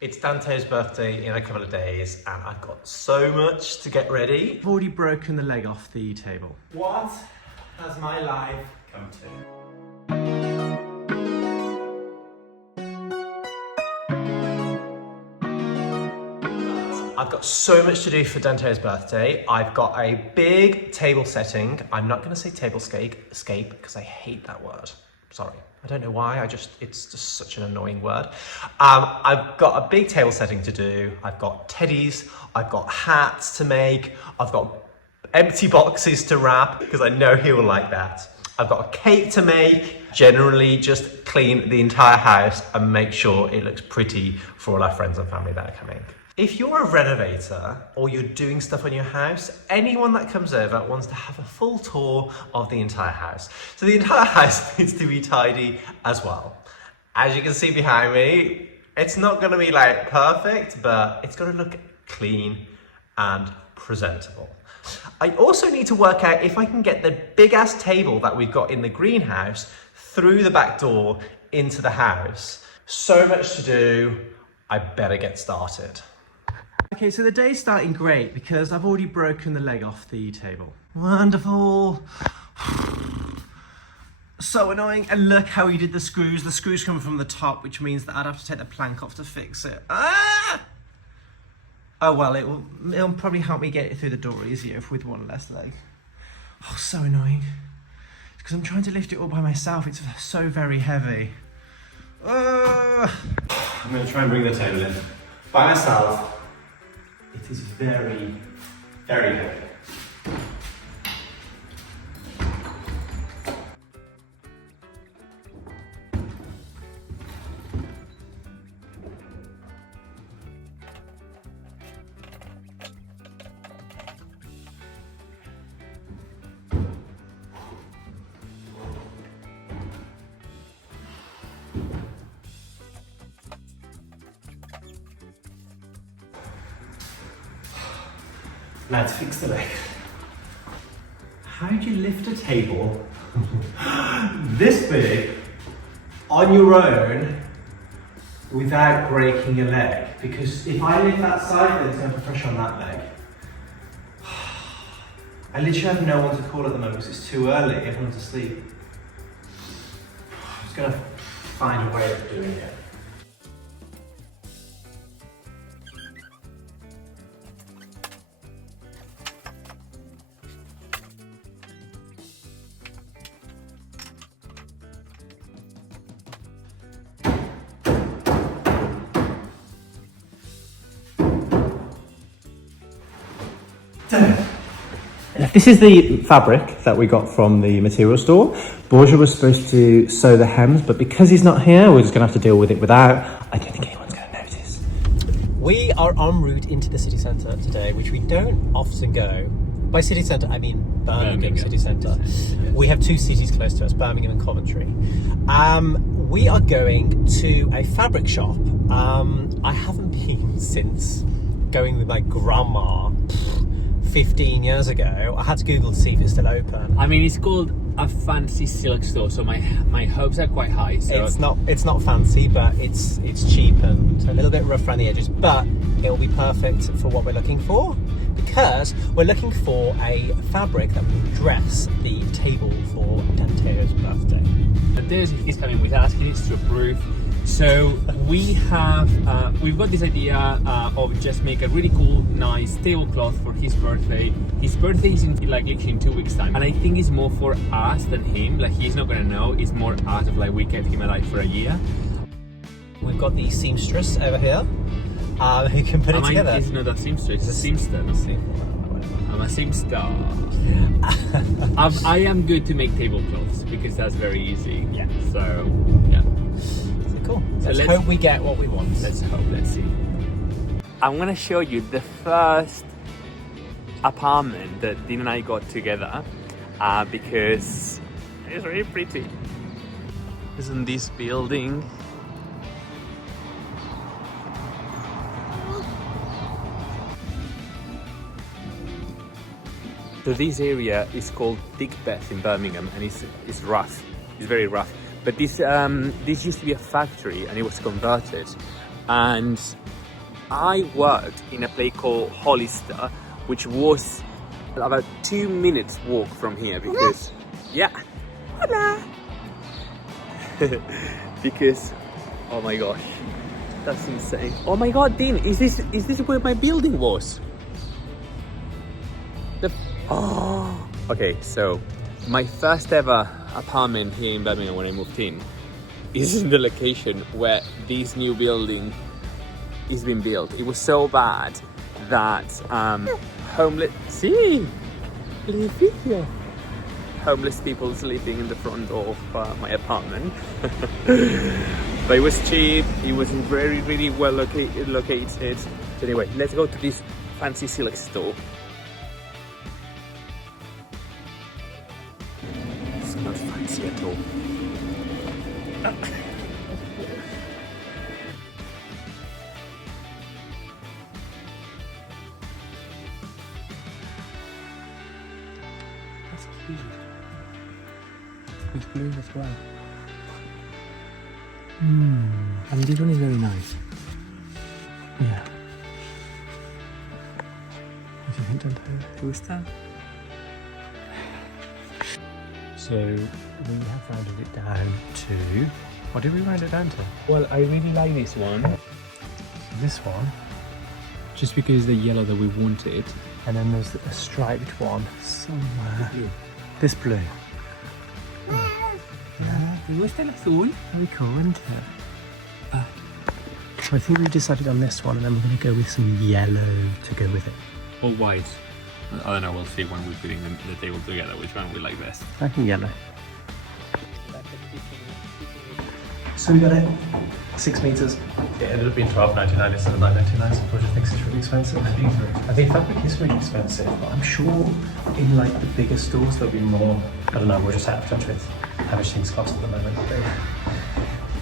It's Danteo's birthday in a couple of days and I've got so much to get ready. I've already broken the leg off the table. What has my life come to? I've got so much to do for Danteo's birthday. I've got a big table setting. I'm not going to say tablescape because I hate that word. Sorry. I don't know why, it's just such an annoying word. I've got a big table setting to do. I've got teddies, I've got hats to make, I've got empty boxes to wrap, because I know he will like that. I've got a cake to make, generally just clean the entire house and make sure it looks pretty for all our friends and family that are coming. If you're a renovator or you're doing stuff on your house, anyone that comes over wants to have a full tour of the entire house. So the entire house needs to be tidy as well. As you can see behind me, it's not gonna be like perfect, but it's gonna look clean and presentable. I also need to work out if I can get the big ass table that we've got in the greenhouse through the back door into the house. So much to do, I better get started. Okay, so the day's starting great because I've already broken the leg off the table. Wonderful. So annoying. And look how he did the screws. The screws come from the top, which means that I'd have to take the plank off to fix it. Ah! Oh well, it'll probably help me get it through the door easier with one less leg. Oh, so annoying. Because I'm trying to lift it all by myself. It's so very heavy. I'm going to try and bring the table in by myself. It is very, very heavy. Let's fix the leg. How do you lift a table this big on your own without breaking your leg? Because if I lift that side, then it's going to put pressure on that leg. I literally have no one to call at the moment because it's too early. Everyone's asleep. I'm just going to find a way of doing it. This is the fabric that we got from the material store. Borja was supposed to sew the hems, but because he's not here, we're just gonna have to deal with it without. I don't think anyone's gonna notice. We are en route into the city centre today, which we don't often go. By city centre, I mean Birmingham city centre. Yes. We have two cities close to us, Birmingham and Coventry. We are going to a fabric shop. I haven't been since going with my grandma 15 years ago. I had to Google to see if it's still open. I mean, it's called a fancy silk store, so my hopes are quite high. So It's not fancy, but it's cheap and a little bit rough around the edges, but it'll be perfect for what we're looking for, because we're looking for a fabric that will dress the table for Danteo's birthday. He's coming with us. He needs to approve. So we've got this idea of just make a really cool, nice tablecloth for his birthday. His birthday is literally in 2 weeks' time, and I think it's more for us than him. Like, he's not gonna know. It's more us of like we kept him alive for a year. We've got the seamstress over here who can put it together. It's not a seamstress. It's a seamster. I'm a seamster. I am good to make tablecloths because that's very easy. Yeah. So yeah. Cool. Let's hope we get what we want. Let's hope. Let's see. I'm gonna show you the first apartment that Dean and I got together because it's really pretty. Isn't this building? So this area is called Digbeth in Birmingham, and it's rough. It's very rough. But this used to be a factory, and it was converted. And I worked in a place called Hollister, which was about 2 minutes walk from here because, yeah, hola. Because, oh my gosh, that's insane. Oh my God, Dean, is this where my building was? Oh, okay, so my first ever apartment here in Birmingham when I moved in is in the location where this new building is being built. It was so bad that homeless people sleeping in the front door of my apartment. But it was cheap, it was very really well located. So anyway, let's go to this fancy silk store. It's not fancy at all. That's cute. It's blue as well. And this one is very nice. Yeah. What do you think, Danteo? Who's that? So we have rounded it down to... What did we round it down to? Well, I really like this one. This one. Just because it's the yellow that we wanted. And then there's a striped one somewhere. This blue. Me gusta el azul. Very cool, isn't it? So I think we decided on this one, and then we're going to go with some yellow to go with it. Or white. I don't know, we'll see when we're putting the table together which one we like best. I think yellow. So we got it. 6 meters. It ended up being $12.99 instead of $9.99. So Borja thinks it's really expensive. I think fabric is really expensive, but I'm sure in like the bigger stores there'll be more. I don't know. We're just out of touch with how much things cost at the moment. But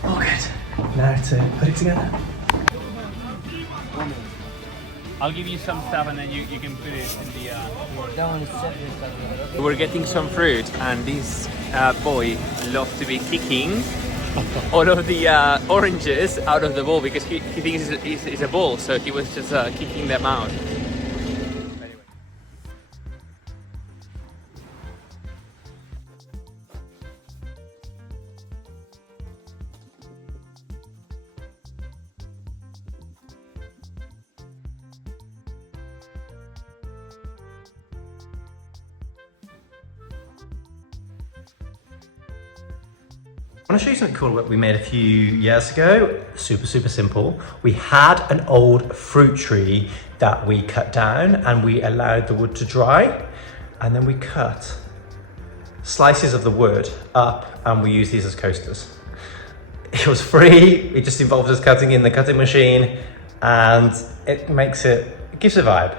oh, good. Now to put it together. I'll give you some stuff and then you can put it in the... We're getting some fruit and this boy loves to be kicking all of the oranges out of the bowl because he thinks it's a ball, so he was just kicking them out. I want to show you something cool that we made a few years ago. Super simple. We had an old fruit tree that we cut down and we allowed the wood to dry, and then we cut slices of the wood up and we used these as coasters. It was free. It just involved us cutting in the cutting machine, and it gives a vibe.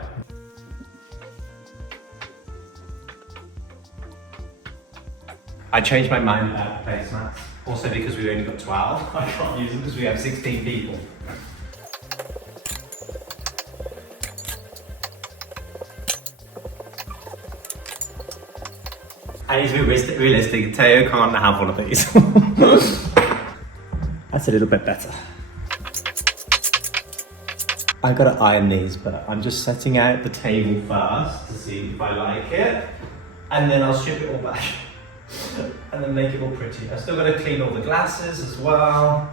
I changed my mind about placemats. Also because we've only got 12, I can't use them because we have 16 people. I need to be realistic, Teo can't have one of these. That's a little bit better. I've got to iron these, but I'm just setting out the table first to see if I like it, and then I'll strip it all back. And then make it all pretty. I've still got to clean all the glasses as well.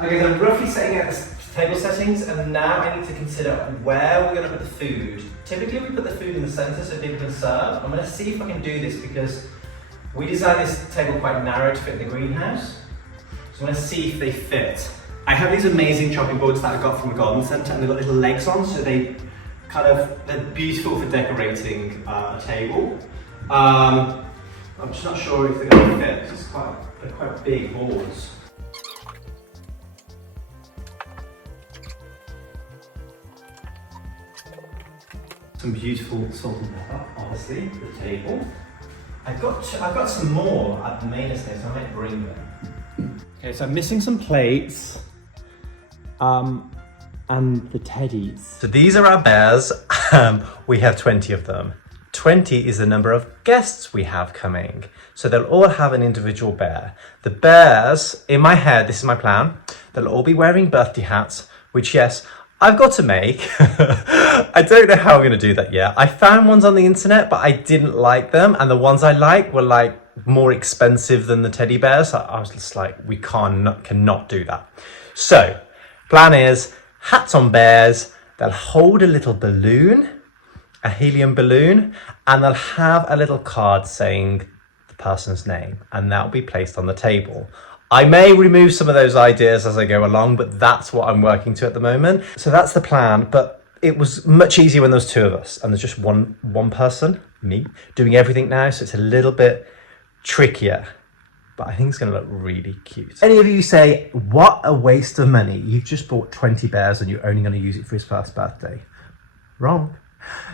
Okay, so I'm roughly setting out the table settings, and now I need to consider where we're going to put the food. Typically we put the food in the centre so people can serve. I'm going to see if I can do this because we designed this table quite narrow to fit in the greenhouse. So I'm going to see if they fit. I have these amazing chopping boards that I got from the garden centre, and they've got little legs on, so they're beautiful for decorating a table. I'm just not sure if they're going to fit, because they're quite big boards. Some beautiful salt and pepper, obviously, for the table. I've got some more at the main estate, so I might bring them. Okay, so I'm missing some plates, and the teddies. So these are our bears, we have 20 of them. 20 is the number of guests we have coming. So they'll all have an individual bear. The bears, in my head, this is my plan, they'll all be wearing birthday hats, which yes, I've got to make. I don't know how I'm gonna do that yet. I found ones on the internet, but I didn't like them. And the ones I like were like more expensive than the teddy bears. I was just like, we cannot do that. So plan is hats on bears. They'll hold a little balloon, a helium balloon, and they'll have a little card saying the person's name, and that'll be placed on the table. I may remove some of those ideas as I go along, but that's what I'm working to at the moment. So that's the plan, but it was much easier when there was two of us and there's just one person, me, doing everything now, so it's a little bit trickier, but I think it's gonna look really cute. Any of you say, what a waste of money. You've just bought 20 bears and you're only gonna use it for his first birthday. Wrong.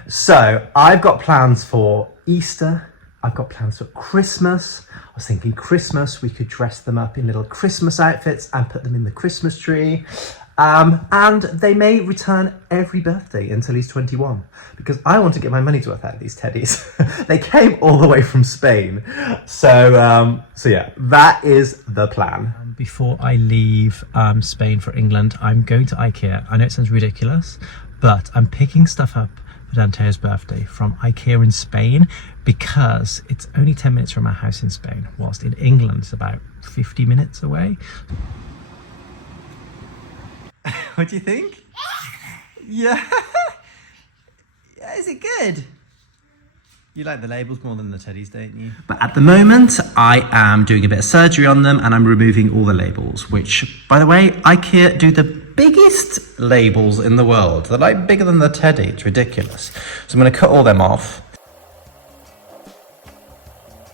So I've got plans for Easter. I've got plans for Christmas. I was thinking Christmas, we could dress them up in little Christmas outfits and put them in the Christmas tree. And they may return every birthday until he's 21, because I want to get my money's worth out of these teddies. They came all the way from Spain. So yeah, that is the plan. Before I leave Spain for England, I'm going to IKEA. I know it sounds ridiculous, but I'm picking stuff up for Danteo's birthday from IKEA in Spain, because it's only 10 minutes from our house in Spain, whilst in England it's about 50 minutes away. What do you think? Yeah. Yeah, is it good? You like the labels more than the teddies, don't you? But at the moment, I am doing a bit of surgery on them and I'm removing all the labels, which, by the way, IKEA do the biggest labels in the world. They're like bigger than the teddy. It's ridiculous. So I'm going to cut all them off.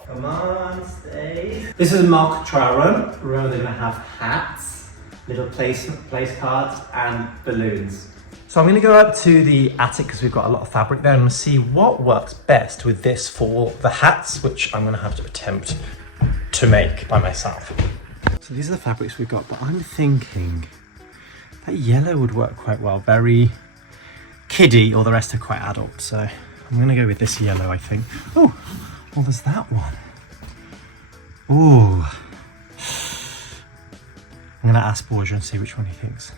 Come on, stay. This is a mock trial run. Remember, they're going to have hats, little place cards, and balloons. So I'm going to go up to the attic because we've got a lot of fabric there, and see what works best with this for the hats, which I'm going to have to attempt to make by myself. So these are the fabrics we've got, but I'm thinking that yellow would work quite well. Very kiddie, or the rest are quite adult. So I'm going to go with this yellow, I think. Oh, well, there's that one. Ooh. I'm going to ask Borja and see which one he thinks.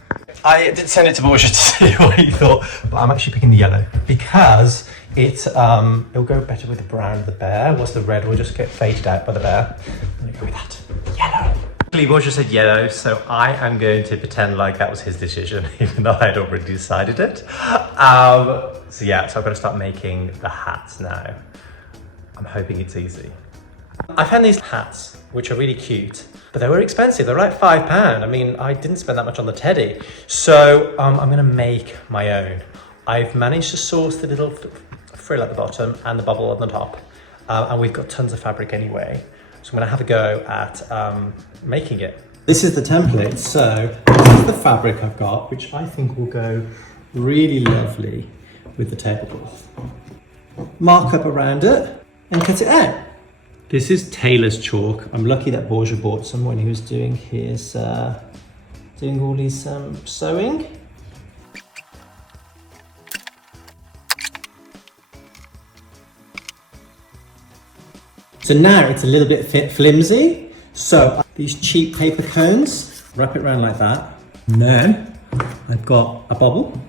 I did send it to Borja to see what he thought, but I'm actually picking the yellow because it'll go better with the brown of the bear, whilst the red will just get faded out by the bear. I'm going to go with that. Yellow. Borja said yellow, so I am going to pretend like that was his decision, even though I had already decided it. So yeah, so I've got to start making the hats now. I'm hoping it's easy. I found these hats, which are really cute, but they were expensive. They're like £5. I mean, I didn't spend that much on the teddy. So I'm going to make my own. I've managed to source the little frill at the bottom and the bubble on the top. And we've got tons of fabric anyway. So I'm going to have a go at making it. This is the template. So this is the fabric I've got, which I think will go really lovely with the tablecloth. Mark up around it and cut it out. This is tailor's chalk. I'm lucky that Borja bought some when he was doing his, doing all his sewing. So now it's a little bit flimsy. So these cheap paper cones, wrap it around like that. And then I've got a bubble.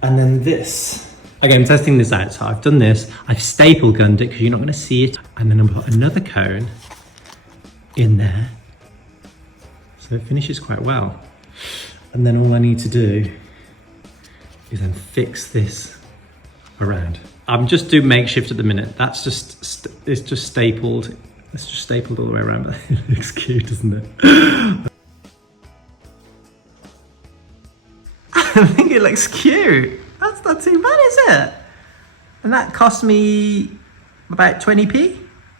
And then this. Again, I'm testing this out. So I've done this. I've staple gunned it because you're not going to see it. And then I've got another cone in there. So it finishes quite well. And then all I need to do is then fix this around. I'm just doing makeshift at the minute. That's just, it's just stapled. It's just stapled all the way around, but it looks cute, doesn't it? I think it looks cute. That's not too bad, is it? And that cost me about 20p.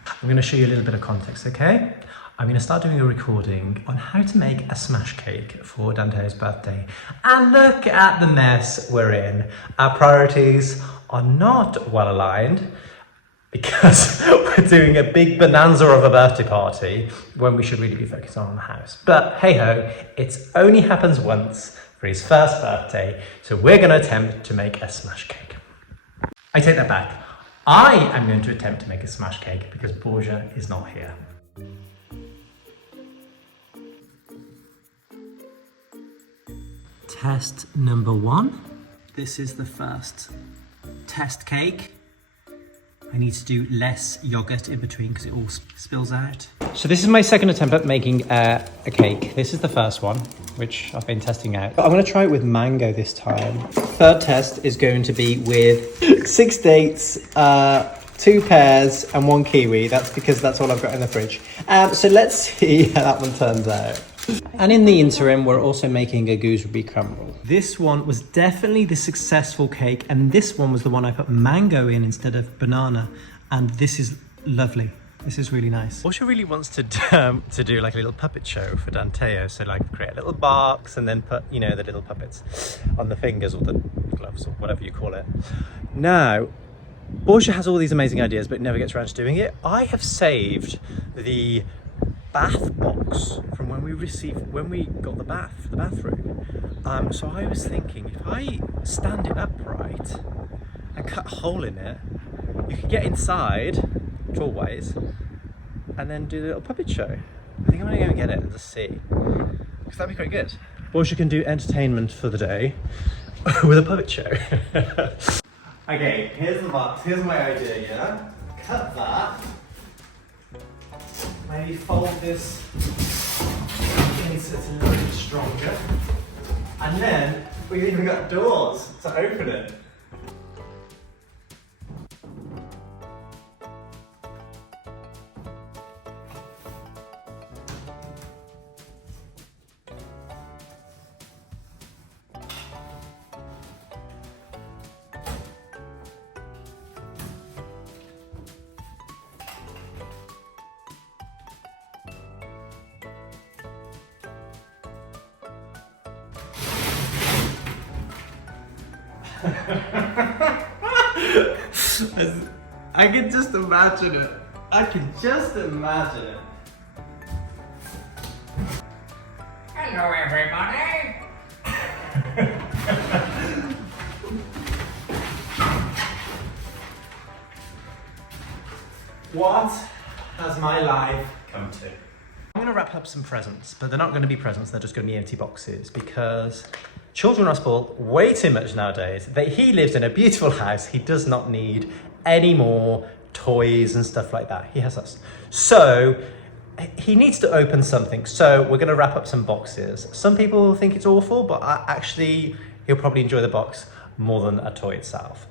I'm going to show you a little bit of context, okay? I'm going to start doing a recording on how to make a smash cake for Danteo's birthday. And look at the mess we're in. Our priorities are not well aligned because we're doing a big bonanza of a birthday party when we should really be focused on the house. But hey ho, it only happens once for his first birthday, so we're going to attempt to make a smash cake. I take that back. I am going to attempt to make a smash cake because Borja is not here. Test number 1. This is the first test cake. I need to do less yogurt in between because it all spills out. So this is my second attempt at making a cake. This is the first one, which I've been testing out. But I'm going to try it with mango this time. Third test is going to be with 6 dates, 2 pears and 1 kiwi. That's because that's all I've got in the fridge. So let's see how that one turns out. And in the interim, we're also making a gooseberry crumble. This one was definitely the successful cake, and this one was the one I put mango in instead of banana. And this is lovely. This is really nice. Borja really wants to do like a little puppet show for Danteo. So like create a little box and then put, you know, the little puppets on the fingers or the gloves or whatever you call it. Now, Borja has all these amazing ideas, but never gets around to doing it. I have saved the bath box from when we got the bathroom. So I was thinking, if I stand it upright and cut a hole in it, you could get inside, always, and then do the little puppet show. I think I'm gonna go and get it and just see, because that'd be quite good. Borja can do entertainment for the day with a puppet show. Okay, here's the box. Here's my idea. Yeah, cut that. Maybe fold this in so it's a little bit stronger. And then we've even got doors to open it. I can just imagine it. I can just imagine it. Hello, everybody. What has my life come to? I'm going to wrap up some presents, but they're not going to be presents, they're just going to be empty boxes, because children are spoiled way too much nowadays. He lives in a beautiful house. He does not need any more toys and stuff like that. He has us. So he needs to open something. So we're going to wrap up some boxes. Some people think it's awful, but actually he'll probably enjoy the box more than a toy itself.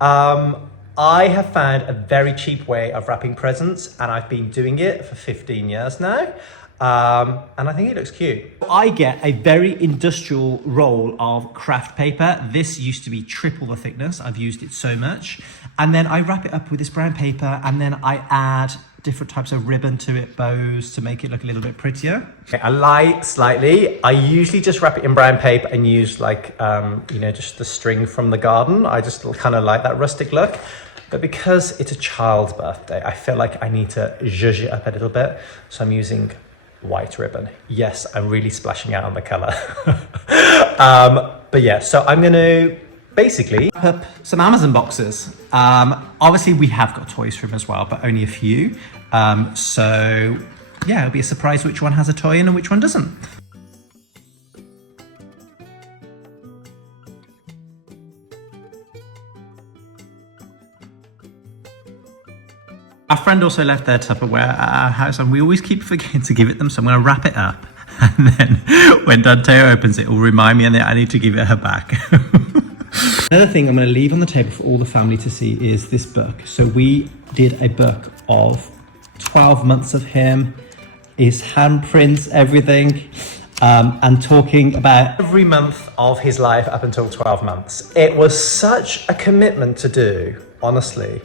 I have found a very cheap way of wrapping presents, and I've been doing it for 15 years now. And I think it looks cute. I get a very industrial roll of craft paper. This used to be triple the thickness. I've used it so much. And then I wrap it up with this brown paper, and then I add different types of ribbon to it, bows, to make it look a little bit prettier. Okay, I lie slightly. I usually just wrap it in brown paper and use like, you know, just the string from the garden. I just kind of like that rustic look. But because it's a child's birthday, I feel like I need to zhuzh it up a little bit. So I'm using white ribbon. Yes, I'm really splashing out on the color. But yeah, so I'm gonna basically wrap up some Amazon boxes. Obviously we have got toys for him as well, but only a few. So yeah, it'll be a surprise which one has a toy in and which one doesn't. Our friend also left their Tupperware at our house, and we always keep forgetting to give it them, so I'm going to wrap it up, and then when Danteo opens it, it will remind me and I need to give it her back. Another thing I'm going to leave on the table for all the family to see is this book. So we did a book of 12 months of him, his handprints, everything, and talking about every month of his life up until 12 months. It was such a commitment to do. Honestly,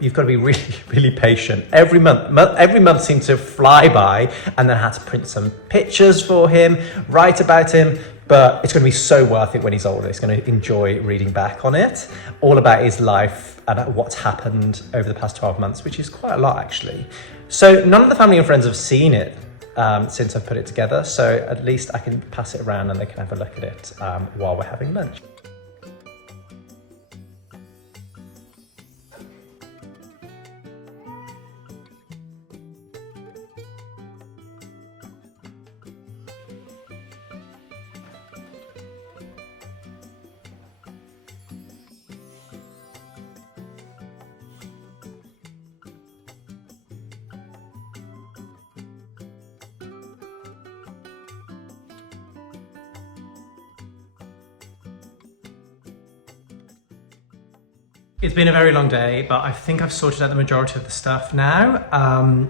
you've got to be really, really patient. Every month seemed to fly by, and then I had to print some pictures for him, write about him, but it's going to be so worth it when he's older. He's going to enjoy reading back on it, all about his life and what's happened over the past 12 months, which is quite a lot actually. So none of the family and friends have seen it since I've put it together, so at least I can pass it around and they can have a look at it while we're having lunch. It's been a very long day, but I think I've sorted out the majority of the stuff now.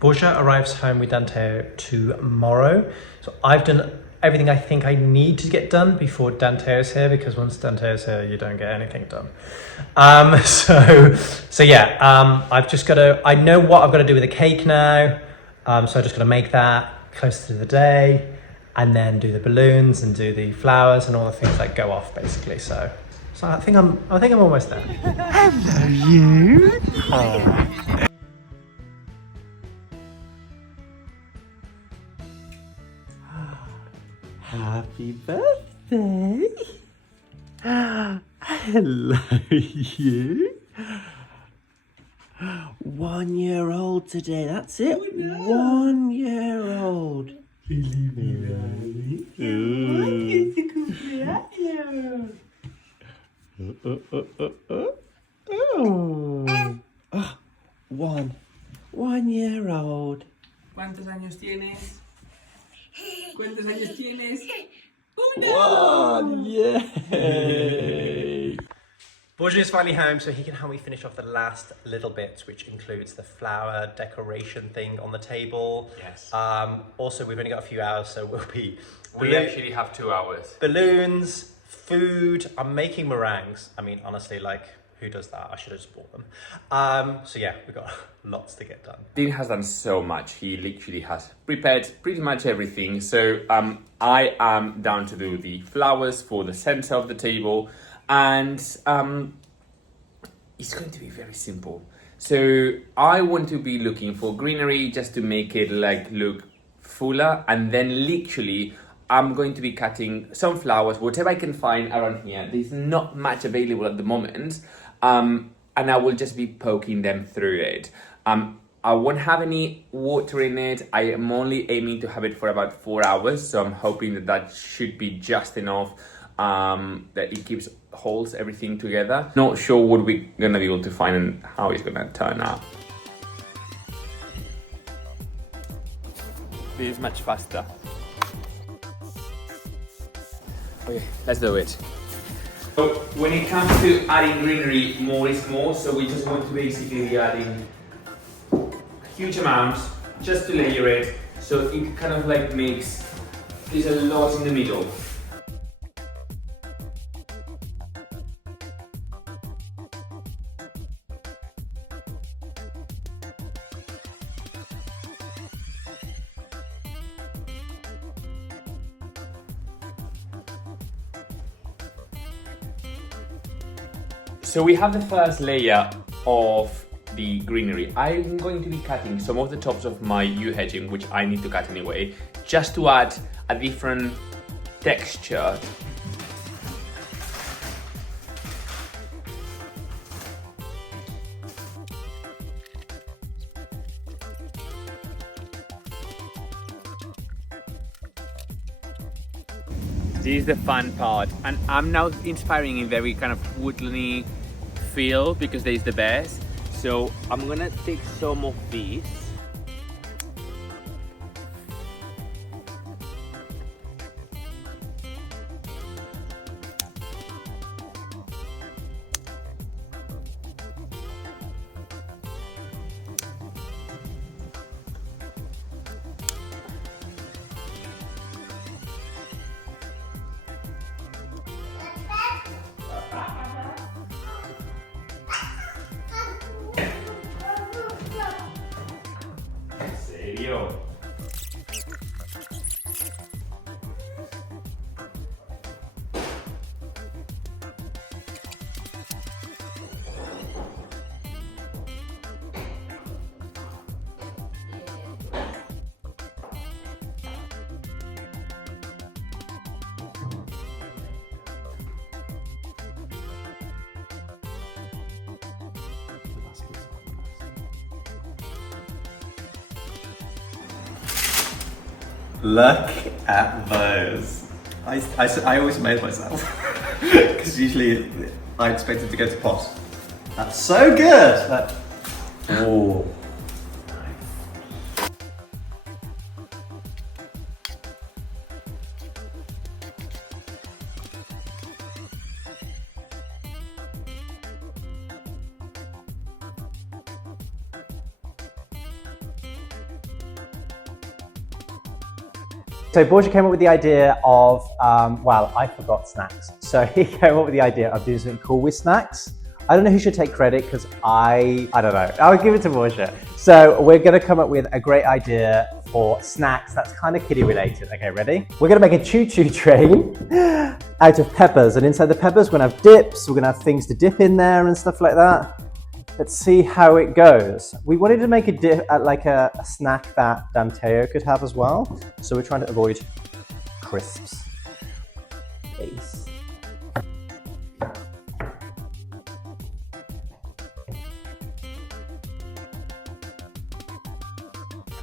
Borja arrives home with Danteo tomorrow. So I've done everything I think I need to get done before Danteo's here, because once Danteo's here, you don't get anything done. So yeah, I've just got to, I know what I've got to do with the cake now. So I just got to make that closer to the day and then do the balloons and do the flowers and all the things that go off basically. So I think I'm almost there. Hello, you. Oh. Happy birthday. Hello, you. 1 year old today. That's it. 1 year old. One year old. ¿Cuántos años tienes? ¿Cuántos años tienes? One, yay! Borja is finally home, so he can help me finish off the last little bits, which includes the flower decoration thing on the table. Yes. Also, we've only got a few hours, so we'll be... We actually have 2 hours. Balloons, food. I'm making meringues. I mean, honestly, like, who does that? I should have just bought them. So yeah, we've got lots to get done. Dean has done so much. He literally has prepared pretty much everything. So I am down to do the flowers for the center of the table, and it's going to be very simple. So I want to be looking for greenery just to make it like look fuller, and then literally I'm going to be cutting some flowers, whatever I can find around here. There's not much available at the moment, and I will just be poking them through it. I won't have any water in it. I am only aiming to have it for about 4 hours, so I'm hoping that that should be just enough, that it holds everything together. Not sure what we're gonna be able to find and how it's gonna turn out. This is much faster. Okay, let's do it. So when it comes to adding greenery, more is more. So we just want to basically be adding huge amounts just to layer it. So it kind of like makes, there's a lot in the middle. So we have the first layer of the greenery. I'm going to be cutting some of the tops of my U-hedging, which I need to cut anyway, just to add a different texture. This is the fun part, and I'm now inspiring in very kind of woodlandy feel because there is the bears. So I'm gonna take some of these. Serio. Look at those. I always amaze myself because usually I expect it to go to pot. That's so good. That, oh. So Borja came up with the idea of, well, I forgot snacks. So he came up with the idea of doing something cool with snacks. I don't know who should take credit because I don't know. I'll give it to Borja. So we're gonna come up with a great idea for snacks that's kind of kiddie related. Okay, ready? We're gonna make a choo-choo train out of peppers, and inside the peppers we're gonna have dips, we're gonna have things to dip in there and stuff like that. Let's see how it goes. We wanted to make a dip like a snack that Danteo could have as well. So we're trying to avoid crisps. Ace.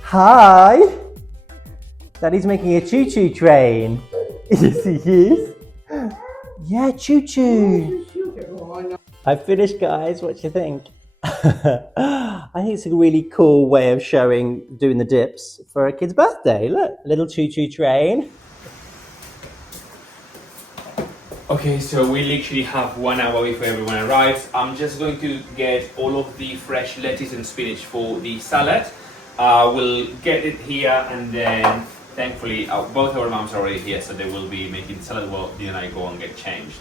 Hi! Daddy's making a choo-choo train. Yes, he is. Yeah, choo-choo. I've finished, guys. What do you think? I think it's a really cool way of doing the dips for a kid's birthday. Look, little choo-choo train. Okay, so we literally have 1 hour before everyone arrives. I'm just going to get all of the fresh lettuce and spinach for the salad. We'll get it here, and then thankfully both our moms are already here, so they will be making salad while Dina and I go and get changed.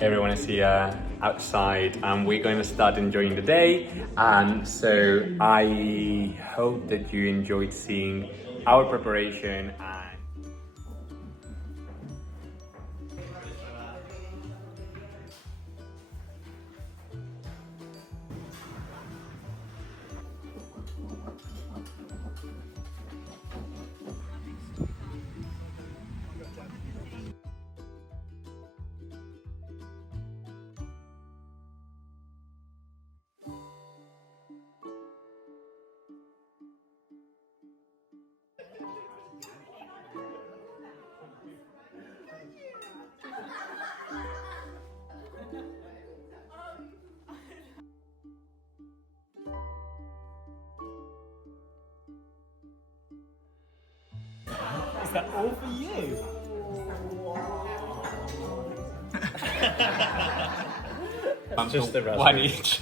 Everyone is here outside and we're going to start enjoying the day, and so I hope that you enjoyed seeing our preparation. Is that all for you? I'm Just the rest. one each.